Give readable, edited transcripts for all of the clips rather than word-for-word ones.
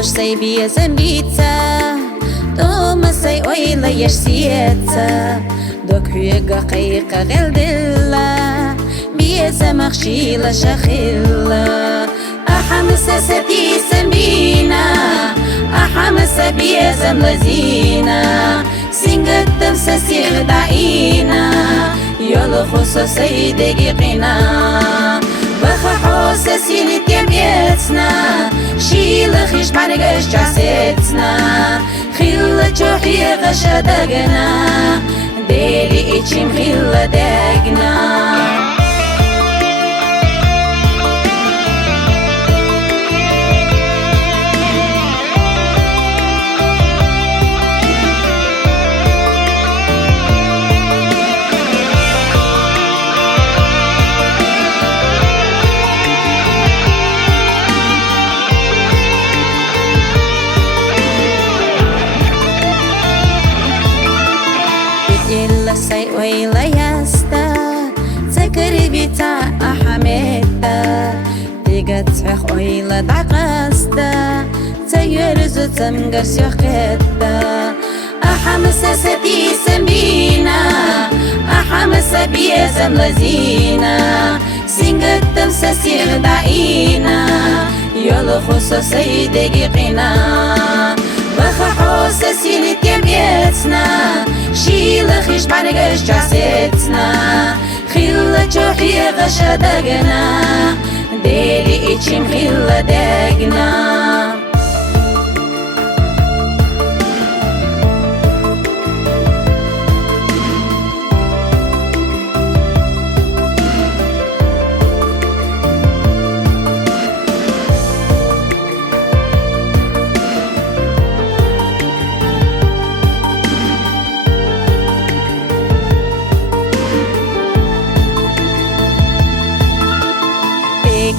خصوص سيبي زنبيتا دوما سي اويلا يشسيتا دوك هيقا قيقا غير دلا بيزا مخشيلا شخيلا أحمس ستي سمينا أحمس بيزا ملزينا سنجد تمسا سيغ دعينا يولو خصوص سيدي قينا بخحوس سيني تيميتنا شيل خيش بعنقش جاسيتنا خيل جوحي غشا دقنا ديلي اتشم خيل دقنا سي ويلا ياستا تكربي تا أحميتا تيقت فخ ويلا دعقاستا تيرزو تمقس يخيتا أحمس ستي سمينا أحمس بيزم لزينا سنقت تمسا سيغ دعينا يولو خصوص سيدي قينا بخحوس سيني تيميتنا شيل خيش بعنقش جاسيتنا خيل جوحي غشا دقنا ديلي اتشم خيل دقنا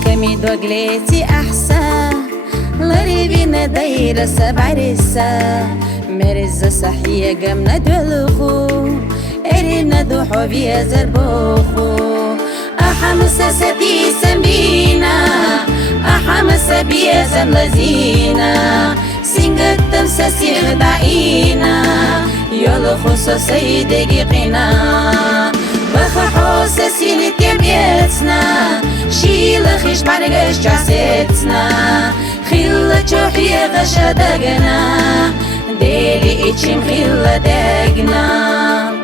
كمي دوغليتي أحسن لريبينا دايرة سبع رسا مرزة صحية قمنا دولخو إرينا دو حبيا زربوخو أحمس ستي سمينا أحمس بيا زملزينا سنقت تمسا سيغ دعينا يولو خصوص سيدي قينا بخحوس سيني تيميتنا شيل خيش بعنقش جاسيتنا خيل جوحي غشا دقنا ديلي اتشم خيل دقنا